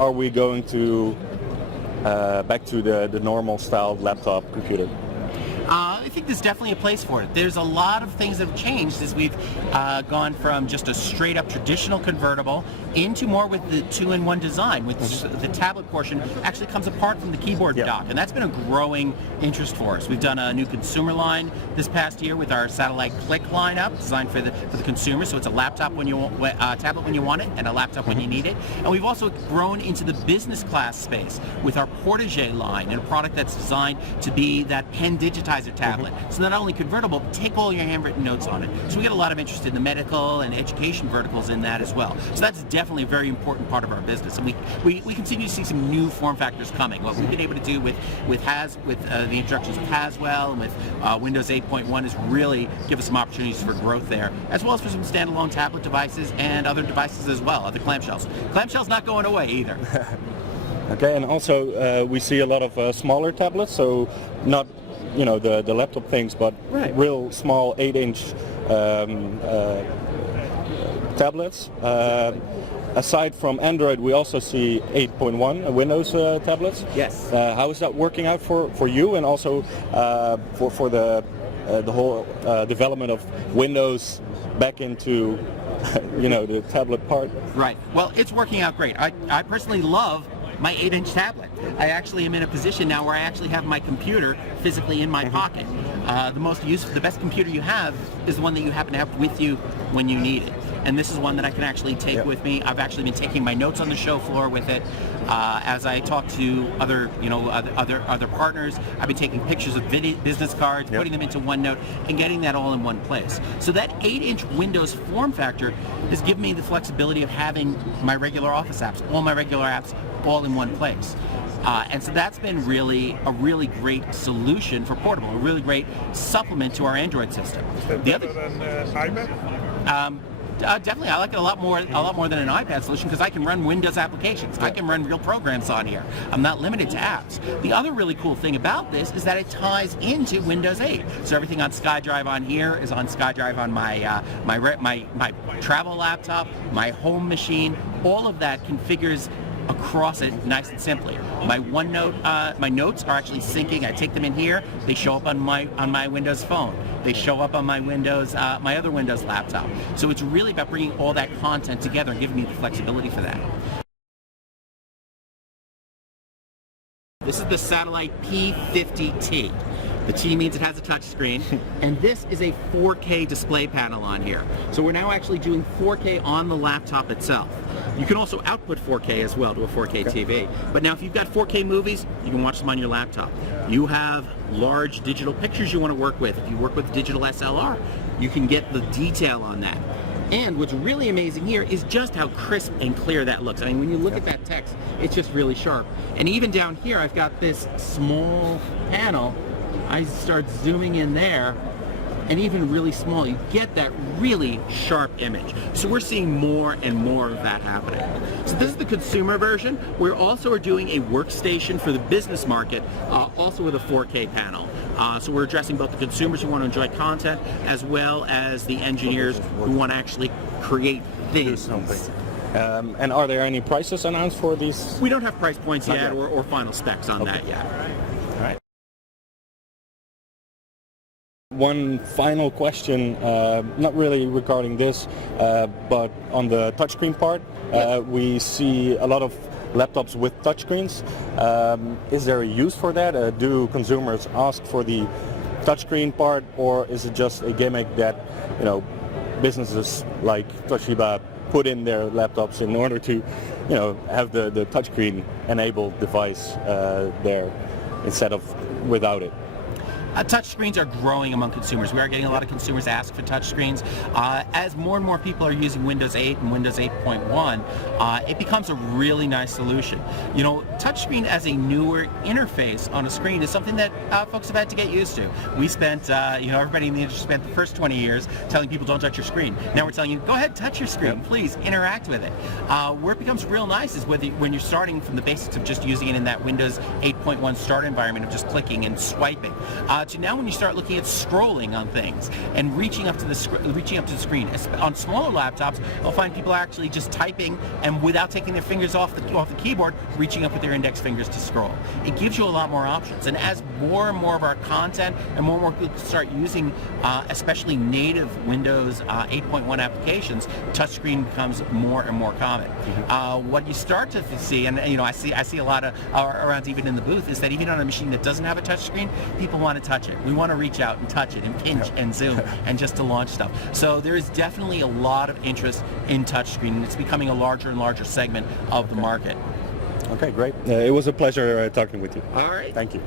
are we going to back to the normal style laptop computer? I think there's definitely a place for it. There's a lot of things that have changed as we've gone from just a straight up traditional convertible into more with the two-in-one design, with the tablet portion actually comes apart from the keyboard dock, and that's been a growing interest for us. We've done a new consumer line this past year with our satellite click lineup, designed for the consumer, so it's a laptop when you tablet when you want it, and a laptop when you need it. And we've also grown into the business class space with our Portage line, and a product that's designed to be that pen digitizer tablet. So not only convertible, but take all your handwritten notes on it. So we get a lot of interest in the medical and education verticals in that as well. So that's definitely a very important part of our business, and we continue to see some new form factors coming. What we've been able to do with the introductions of Haswell and with Windows 8.1 is really give us some opportunities for growth there, as well as for some standalone tablet devices and other devices as well, other clamshells. Clamshells not going away either. Okay, and also we see a lot of smaller tablets, so not the laptop things, but real small 8-inch tablets. Aside from Android, we also see 8.1 Windows tablets. Yes. How is that working out for you, and also for the whole development of Windows back into the tablet part? Right. Well, it's working out great. I personally love my 8-inch tablet. I actually am in a position now where I actually have my computer physically in my pocket. The best computer you have is the one that you happen to have with you when you need it. And this is one that I can actually take with me. I've actually been taking my notes on the show floor with it. As I talk to other partners, I've been taking pictures of business cards, putting them into OneNote, and getting that all in one place. So that 8-inch Windows form factor has given me the flexibility of having my regular Office apps, all my regular apps, all in one place. And so that's been a really great solution for portable, a really great supplement to our Android system. Better than iPad? Definitely, I like it a lot more than an iPad solution, because I can run Windows applications. I can run real programs on here. I'm not limited to apps. The other really cool thing about this is that it ties into Windows 8. So everything on SkyDrive on here is on SkyDrive on my travel laptop, my home machine. All of that configures across it nice and simply. My OneNote, my notes are actually syncing. I take them in here. They show up on my Windows phone. They show up on my my other Windows laptop. So it's really about bringing all that content together and giving me the flexibility for that. This is the Satellite P50T. The T means it has a touch screen, and this is a 4K display panel on here. So we're now actually doing 4K on the laptop itself. You can also output 4K as well to a 4K TV. But now if you've got 4K movies, you can watch them on your laptop. You have large digital pictures you want to work with. If you work with digital SLR, you can get the detail on that. And what's really amazing here is just how crisp and clear that looks. I mean, when you look at that text, it's just really sharp. And even down here, I've got this small panel. I start zooming in there, and even really small, you get that really sharp image. So we're seeing more and more of that happening. So this is the consumer version. We also are doing a workstation for the business market, also with a 4K panel. So we're addressing both the consumers who want to enjoy content, as well as the engineers who want to actually create things. And are there any prices announced for these? We don't have price points yet, or final specs on that yet. All right. One final question, not really regarding this, but on the touchscreen part, we see a lot of laptops with touchscreens. Is there a use for that? Do consumers ask for the touchscreen part, or is it just a gimmick that businesses like Toshiba put in their laptops in order to have the touchscreen enabled device there instead of without it? Touchscreens are growing among consumers. We are getting a lot of consumers ask for touchscreens. As more and more people are using Windows 8 and Windows 8.1, it becomes a really nice solution. Touchscreen as a newer interface on a screen is something that folks have had to get used to. We spent, everybody in the industry spent the first 20 years telling people don't touch your screen. Now we're telling you, go ahead, touch your screen, please, interact with it. Where it becomes real nice is when you're starting from the basics of just using it in that Windows 8.1 start environment of just clicking and swiping. to now when you start looking at scrolling on things and reaching up to the screen. On smaller laptops, you'll find people are actually just typing and without taking their fingers off the keyboard, reaching up with their index fingers to scroll. It gives you a lot more options, and as more and more of our content and more and more people start using especially native Windows 8.1 applications, touchscreen becomes more and more common. What you start to see, and I see a lot of around even in the booth, is that even on a machine that doesn't have a touchscreen, people want to touch it. We want to reach out and touch it and pinch and zoom and just to launch stuff. So there is definitely a lot of interest in touchscreen, and it's becoming a larger and larger segment of the market. Okay, great. It was a pleasure talking with you. All right. Thank you.